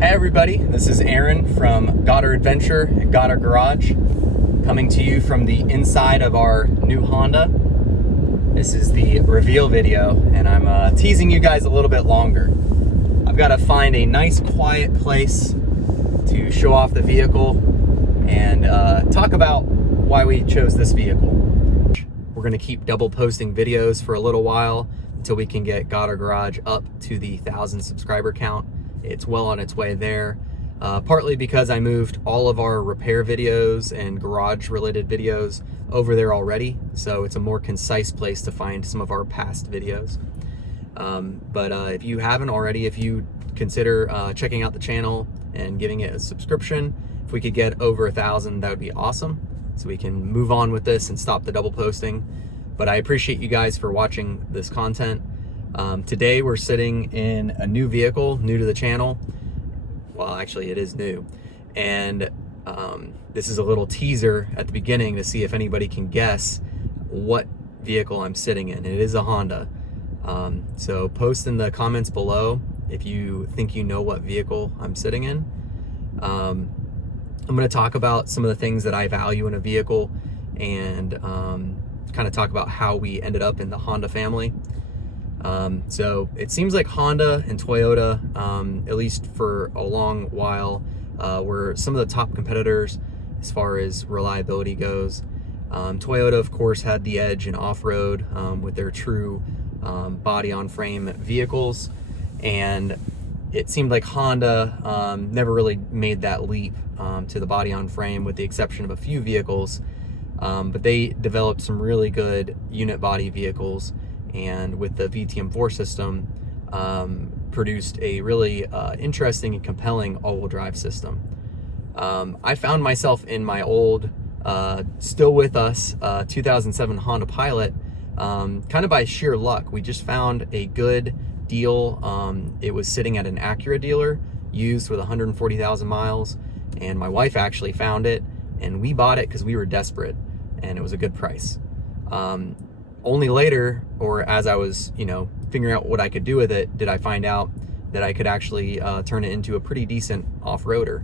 Hey everybody, this is Aaron from Goddard Adventure and Goddard Garage, coming to you from the inside of our new Honda. This is the reveal video, and I'm teasing you guys a little bit longer. I've got to find a nice quiet place to show off the vehicle and talk about why we chose this vehicle. We're going to keep double posting videos for a little while until we can get Goddard Garage up to the 1,000 subscriber count. It's well on its way there, partly because I moved all of our repair videos and garage related videos over there already, so it's a more concise place to find some of our past videos. But if you haven't already, if you consider checking out the channel and giving it a subscription, if we could get over 1,000, that would be awesome, so we can move on with this and stop the double posting. But I appreciate you guys for watching this content. Today we're sitting in a new vehicle, new to the channel. Well, actually it is new. And this is a little teaser at the beginning to see if anybody can guess what vehicle I'm sitting in. It is a Honda. So post in the comments below if you think you know what vehicle I'm sitting in. I'm going to talk about some of the things that I value in a vehicle and kind of talk about how we ended up in the Honda family. So it seems like Honda and Toyota, at least for a long while, were some of the top competitors as far as reliability goes. Toyota, of course, had the edge in off-road with their true body-on-frame vehicles, and it seemed like Honda never really made that leap to the body-on-frame, with the exception of a few vehicles, but they developed some really good unit body vehicles, and with the VTM4 system, produced a really interesting and compelling all-wheel drive system. I found myself in my old, still with us, 2007 Honda Pilot, kind of by sheer luck. We just found a good deal. It was sitting at an Acura dealer, used with 140,000 miles, and my wife actually found it, and we bought it because we were desperate, and it was a good price. Only later, or as I was, figuring out what I could do with it, did I find out that I could actually turn it into a pretty decent off-roader.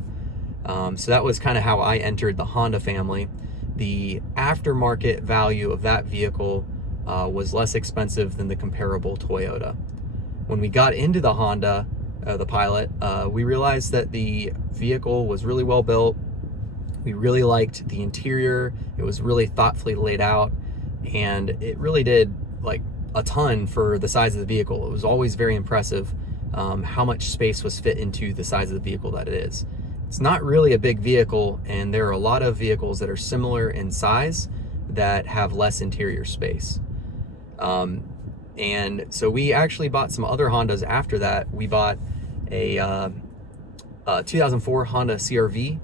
So that was kind of how I entered the Honda family. The aftermarket value of that vehicle was less expensive than the comparable Toyota. When we got into the Honda, the Pilot, we realized that the vehicle was really well built. We really liked the interior. It was really thoughtfully laid out, and it really did like a ton for the size of the vehicle. It was always very impressive how much space was fit into the size of the vehicle that it is. It's not really a big vehicle, and there are a lot of vehicles that are similar in size that have less interior space. And so we actually bought some other Hondas after that. We bought a 2004 Honda CR-V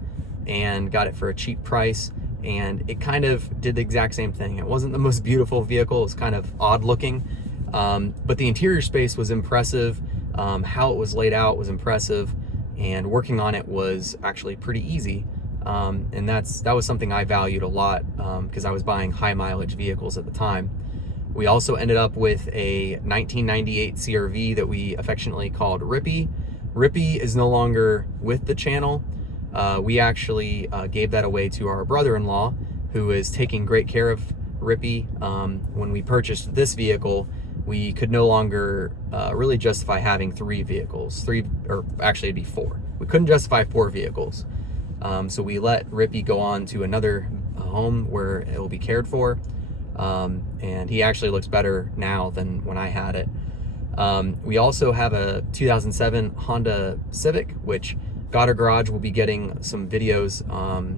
and got it for a cheap price. And it kind of did the exact same thing. It wasn't the most beautiful vehicle. It was kind of odd looking, but the interior space was impressive. How it was laid out was impressive, and working on it was actually pretty easy. And that was something I valued a lot because I was buying high mileage vehicles at the time. We also ended up with a 1998 CR-V that we affectionately called Rippy. Rippy is no longer with the channel. We actually gave that away to our brother-in-law, who is taking great care of Rippy. When we purchased this vehicle, we could no longer really justify having 3 vehicles. Or actually it'd be 4. We couldn't justify 4 vehicles. So we let Rippy go on to another home where it will be cared for. And he actually looks better now than when I had it. We also have a 2007 Honda Civic, which Goddard Garage will be getting some videos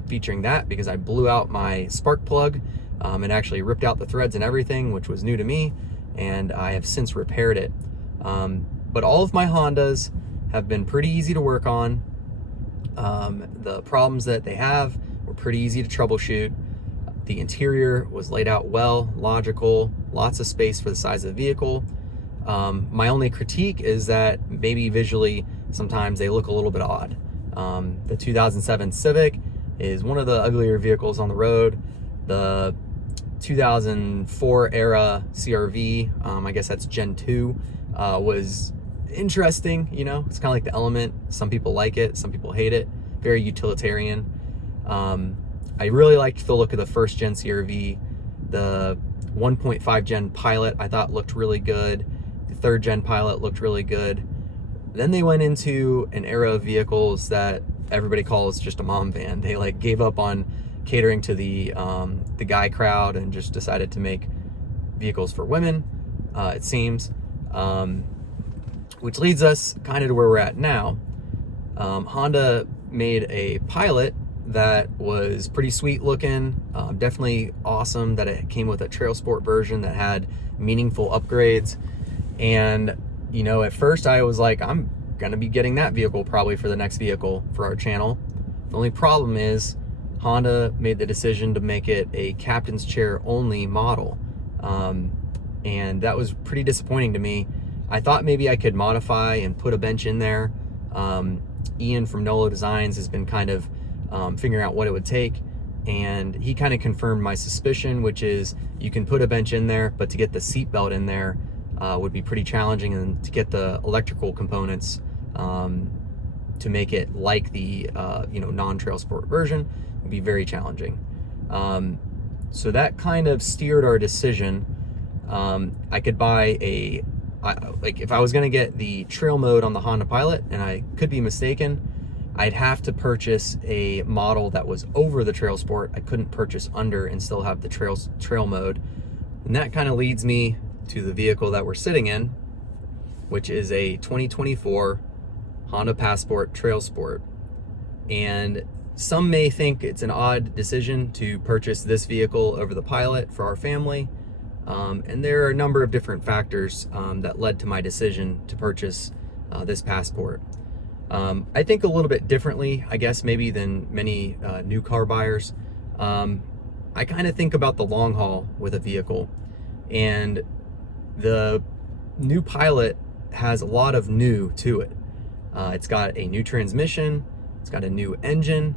featuring that, because I blew out my spark plug and actually ripped out the threads and everything, which was new to me, and I have since repaired it. But all of my Hondas have been pretty easy to work on. The problems that they have were pretty easy to troubleshoot. The interior was laid out well, logical, lots of space for the size of the vehicle. My only critique is that maybe visually sometimes they look a little bit odd. The 2007 Civic is one of the uglier vehicles on the road. The 2004 era CR-V, I guess that's Gen 2, was interesting, you know, it's kind of like the Element. Some people like it, some people hate it. Very utilitarian. I really liked the look of the first gen CR-V. The 1.5 gen Pilot I thought looked really good. The third gen Pilot looked really good. Then they went into an era of vehicles that everybody calls just a mom van. They like gave up on catering to the guy crowd and just decided to make vehicles for women, it seems. Which leads us kind of to where we're at now. Honda made a Pilot that was pretty sweet looking, definitely awesome that it came with a Trailsport version that had meaningful upgrades. And you know, at first I was like, I'm gonna be getting that vehicle probably for the next vehicle for our channel. The only problem is Honda made the decision to make it a captain's chair only model. And that was pretty disappointing to me. I thought maybe I could modify and put a bench in there. Ian from Nolo Designs has been kind of figuring out what it would take, and he kind of confirmed my suspicion, which is you can put a bench in there, but to get the seat belt in there would be pretty challenging, and to get the electrical components to make it like the you know, non-Trailsport version would be very challenging. So that kind of steered our decision. I could buy like if I was gonna get the trail mode on the Honda Pilot, and I could be mistaken, I'd have to purchase a model that was over the Trailsport. I couldn't purchase under and still have the trail mode. And that kind of leads me to the vehicle that we're sitting in, which is a 2024 Honda Passport Trailsport. And some may think it's an odd decision to purchase this vehicle over the Pilot for our family. And there are a number of different factors that led to my decision to purchase this Passport. I think a little bit differently, I guess, maybe than many new car buyers. I kind of think about the long haul with a vehicle, and the new Pilot has a lot of new to it. It's got a new transmission, it's got a new engine,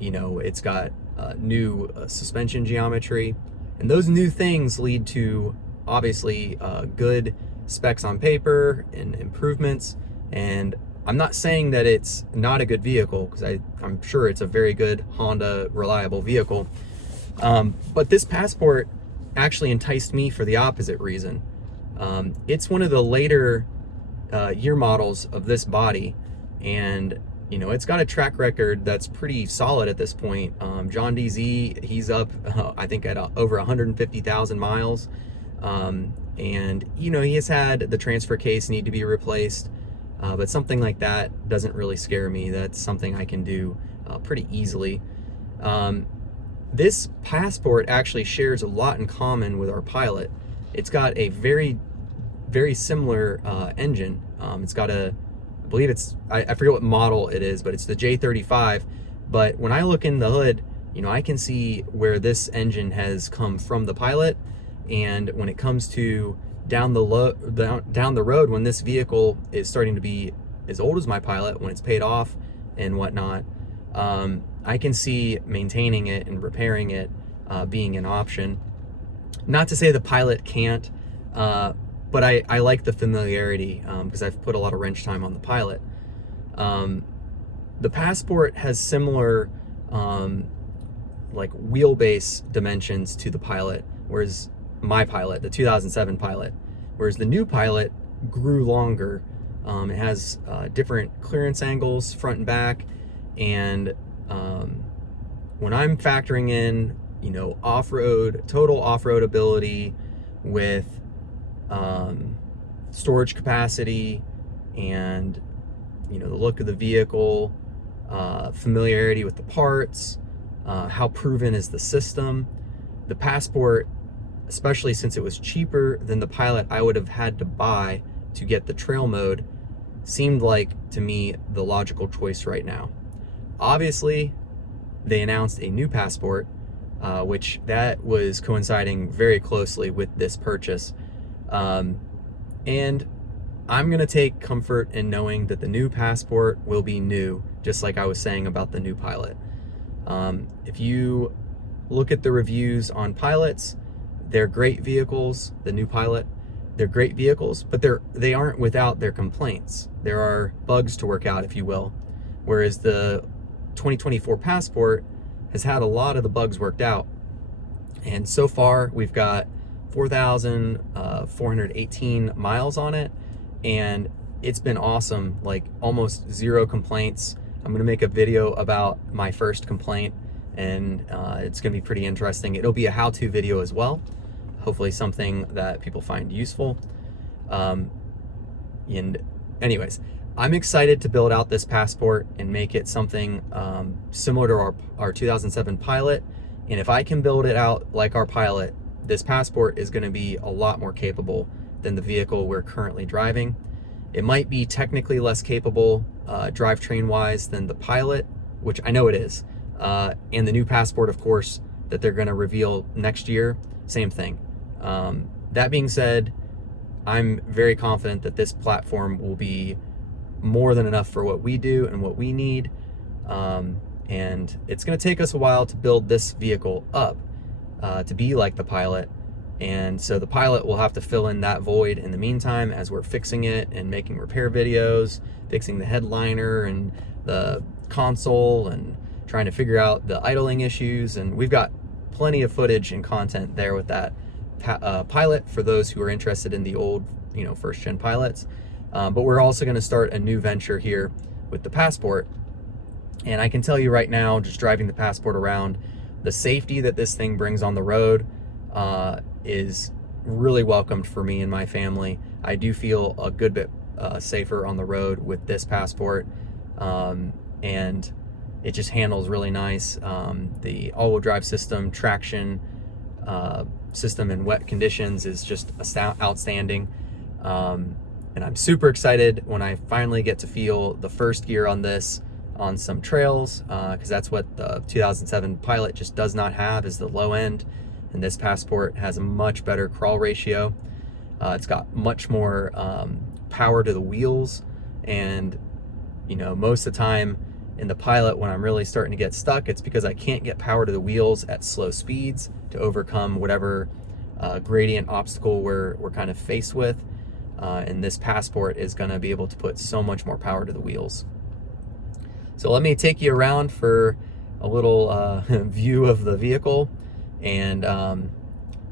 you know, it's got new suspension geometry, and those new things lead to obviously good specs on paper and improvements. And I'm not saying that it's not a good vehicle, because I'm sure it's a very good Honda reliable vehicle. But this Passport actually enticed me for the opposite reason. It's one of the later year models of this body, and you know, it's got a track record that's pretty solid at this point. John DZ, he's up I think at over 150,000 miles, and you know, he has had the transfer case need to be replaced. But something like that doesn't really scare me. That's something I can do pretty easily. This Passport actually shares a lot in common with our Pilot. It's got a very, very similar engine. It's got a, I believe it's, I forget what model it is, but it's the J35. But when I look in the hood, you know, I can see where this engine has come from the Pilot. And when it comes to down the road, when this vehicle is starting to be as old as my Pilot, when it's paid off and whatnot, I can see maintaining it and repairing it being an option. Not to say the Pilot can't, but I like the familiarity because I've put a lot of wrench time on the Pilot. The Passport has similar like wheelbase dimensions to the Pilot, whereas my Pilot, the 2007 Pilot, whereas the new Pilot grew longer. It has different clearance angles, front and back, and when I'm factoring in, you know, total off-road ability with storage capacity and, you know, the look of the vehicle, familiarity with the parts, how proven is the system, the Passport, especially since it was cheaper than the Pilot I would have had to buy to get the trail mode, seemed like to me the logical choice right now. Obviously, they announced a new Passport, which that was coinciding very closely with this purchase. And I'm gonna take comfort in knowing that the new Passport will be new, just like I was saying about the new Pilot. If you look at the reviews on Pilots, they're great vehicles, the new Pilot. They're great vehicles, but they aren't without their complaints. There are bugs to work out, if you will. Whereas the 2024 Passport has had a lot of the bugs worked out. And so far, we've got 4,418 miles on it, and it's been awesome, like almost zero complaints. I'm gonna make a video about my first complaint, and it's gonna be pretty interesting. It'll be a how-to video as well. Hopefully something that people find useful. And anyways, I'm excited to build out this Passport and make it something similar to our 2007 Pilot. And if I can build it out like our Pilot, this Passport is gonna be a lot more capable than the vehicle we're currently driving. It might be technically less capable drivetrain-wise than the Pilot, which I know it is. And the new Passport, of course, that they're gonna reveal next year, same thing. That being said, I'm very confident that this platform will be more than enough for what we do and what we need. And it's gonna take us a while to build this vehicle up to be like the Pilot. And so the Pilot will have to fill in that void in the meantime as we're fixing it and making repair videos, fixing the headliner and the console and trying to figure out the idling issues. And we've got plenty of footage and content there with that Pilot for those who are interested in the old, first gen Pilots. But we're also going to start a new venture here with the Passport. And I can tell you right now, just driving the Passport around, the safety that this thing brings on the road is really welcomed for me and my family. I do feel a good bit safer on the road with this Passport, and it just handles really nice. The all-wheel drive system, traction system in wet conditions is just outstanding. And I'm super excited when I finally get to feel the first gear on this on some trails, because that's what the 2007 Pilot just does not have, is the low end. And this Passport has a much better crawl ratio. It's got much more power to the wheels. And, most of the time in the Pilot, when I'm really starting to get stuck, it's because I can't get power to the wheels at slow speeds to overcome whatever gradient obstacle we're kind of faced with. And this Passport is going to be able to put so much more power to the wheels. So let me take you around for a little view of the vehicle, and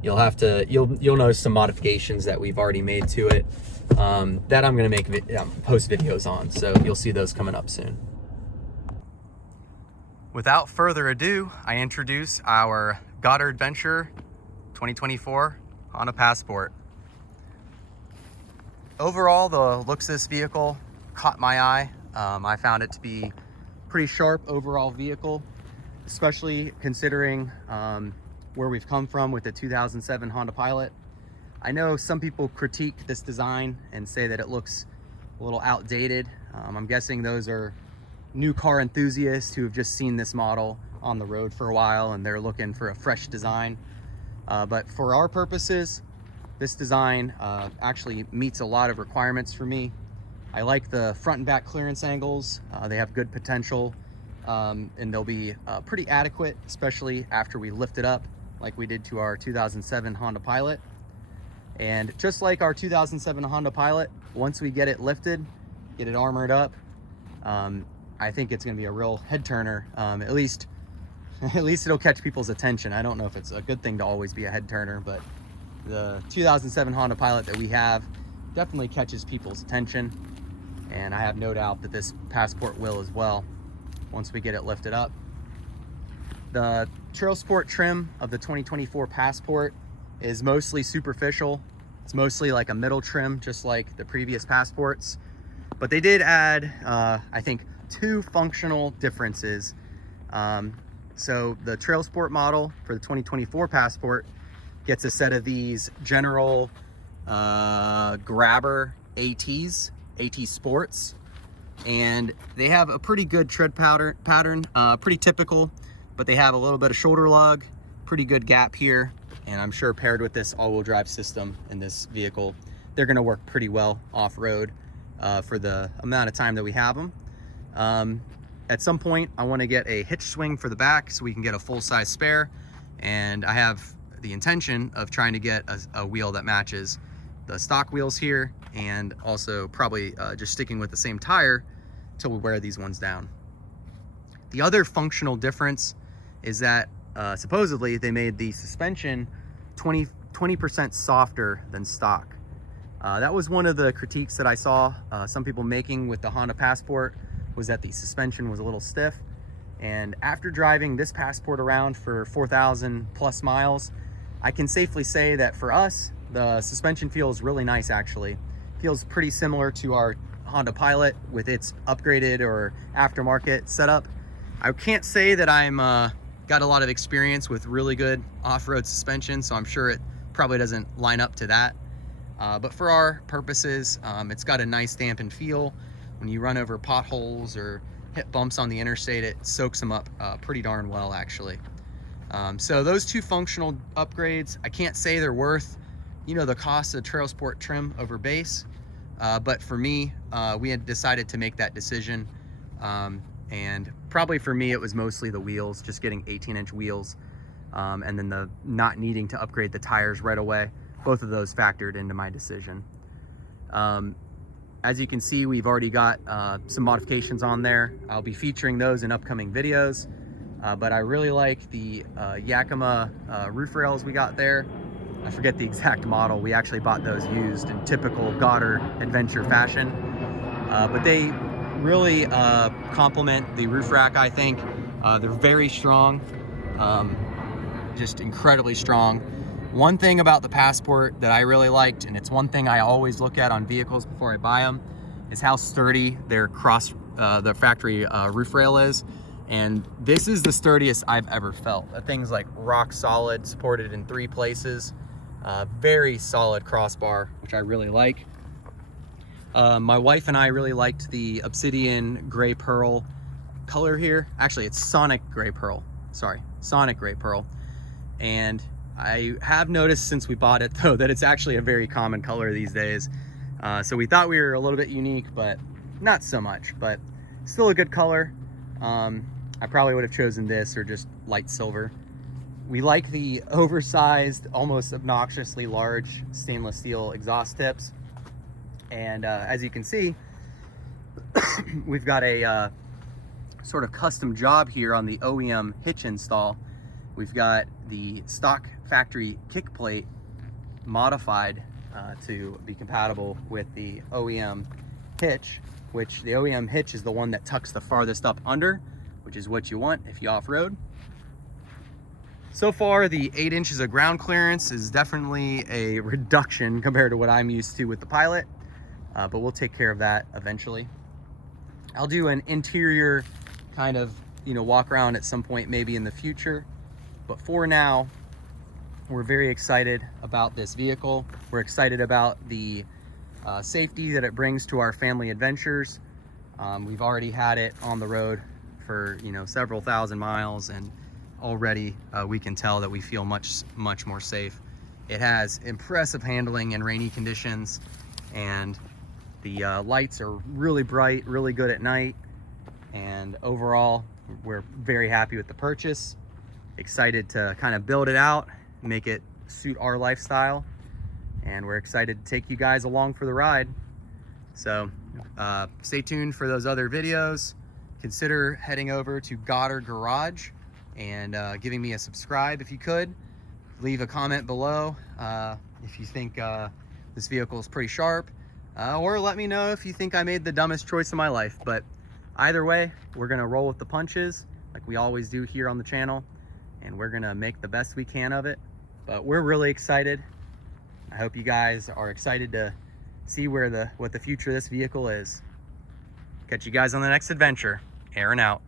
you'll notice some modifications that we've already made to it that I'm going to make post videos on. So you'll see those coming up soon. Without further ado, I introduce our Goddard Adventure 2024 Honda Passport. Overall, the looks of this vehicle caught my eye. I found it to be pretty sharp overall vehicle, especially considering where we've come from with the 2007 Honda Pilot. I know some people critique this design and say that it looks a little outdated. I'm guessing those are new car enthusiasts who have just seen this model on the road for a while and they're looking for a fresh design. But for our purposes, this design actually meets a lot of requirements for me. I like the front and back clearance angles. They have good potential, and they'll be pretty adequate, especially after we lift it up like we did to our 2007 Honda Pilot. And just like our 2007 Honda Pilot, once we get it lifted, get it armored up, I think it's gonna be a real head turner. At least it'll catch people's attention. I don't know if it's a good thing to always be a head turner, but the 2007 Honda Pilot that we have definitely catches people's attention. And I have no doubt that this Passport will as well once we get it lifted up. The Trailsport trim of the 2024 Passport is mostly superficial. It's mostly like a middle trim, just like the previous Passports. But they did add, I think, 2 functional differences. So the Trailsport model for the 2024 Passport gets a set of these general grabber AT Sports, and they have a pretty good tread pattern, pretty typical, but they have a little bit of shoulder lug, pretty good gap here, and I'm sure paired with this all-wheel drive system in this vehicle, they're going to work pretty well off-road for the amount of time that we have them. At some point, I want to get a hitch swing for the back so we can get a full-size spare, and I have the intention of trying to get a wheel that matches the stock wheels here, and also probably just sticking with the same tire till we wear these ones down. The other functional difference is that supposedly they made the suspension 20% softer than stock. That was one of the critiques that I saw some people making with the Honda Passport, was that the suspension was a little stiff. And after driving this Passport around for 4,000 plus miles, I can safely say that for us, the suspension feels really nice actually. Feels pretty similar to our Honda Pilot with its upgraded or aftermarket setup. I can't say that I'm got a lot of experience with really good off-road suspension, so I'm sure it probably doesn't line up to that. But for our purposes, it's got a nice dampened feel. When you run over potholes or hit bumps on the interstate, it soaks them up pretty darn well actually. So those two functional upgrades, I can't say they're worth, you know, the cost of Trailsport trim over base. But for me, we had decided to make that decision. And probably for me, it was mostly the wheels, just getting 18-inch wheels, and then the not needing to upgrade the tires right away. Both of those factored into my decision. As you can see, we've already got some modifications on there. I'll be featuring those in upcoming videos. But I really like the Yakima roof rails we got there. I forget the exact model. We actually bought those used in typical Goddard adventure fashion. But they really complement the roof rack, I think. They're very strong, just incredibly strong. One thing about the Passport that I really liked, and it's one thing I always look at on vehicles before I buy them, is how sturdy their the factory roof rail is. And this is the sturdiest I've ever felt. That thing's like rock solid, supported in 3 places. Very solid crossbar, which I really like. My wife and I really liked the Obsidian Gray Pearl color here. Actually, it's Sonic Gray Pearl. Sorry, Sonic Gray Pearl. And I have noticed since we bought it, though, that it's actually a very common color these days. So we thought we were a little bit unique, but not so much. But still a good color. I probably would have chosen this or just light silver. We like the oversized, almost obnoxiously large stainless steel exhaust tips. And as you can see, we've got a sort of custom job here on the OEM hitch install. We've got the stock factory kick plate modified to be compatible with the OEM hitch, which the OEM hitch is the one that tucks the farthest up under, which is what you want if you off-road. So far, the 8 inches of ground clearance is definitely a reduction compared to what I'm used to with the Pilot, but we'll take care of that eventually. I'll do an interior kind of, you know, walk around at some point maybe in the future, but for now, we're very excited about this vehicle. We're excited about the safety that it brings to our family adventures. We've already had it on the road for, you know, several thousand miles, and already we can tell that we feel much more safe. It has impressive handling in rainy conditions, and the lights are really bright, really good at night, and overall we're very happy with the purchase. Excited to kind of build it out, make it suit our lifestyle, and we're excited to take you guys along for the ride. So stay tuned for those other videos. Consider heading over to Goddard Garage and giving me a subscribe if you could. Leave a comment below if you think this vehicle is pretty sharp, or let me know if you think I made the dumbest choice of my life. But either way, we're gonna roll with the punches like we always do here on the channel, and we're gonna make the best we can of it. But we're really excited. I hope you guys are excited to see what the future of this vehicle is. Catch you guys on the next adventure. Aaron out.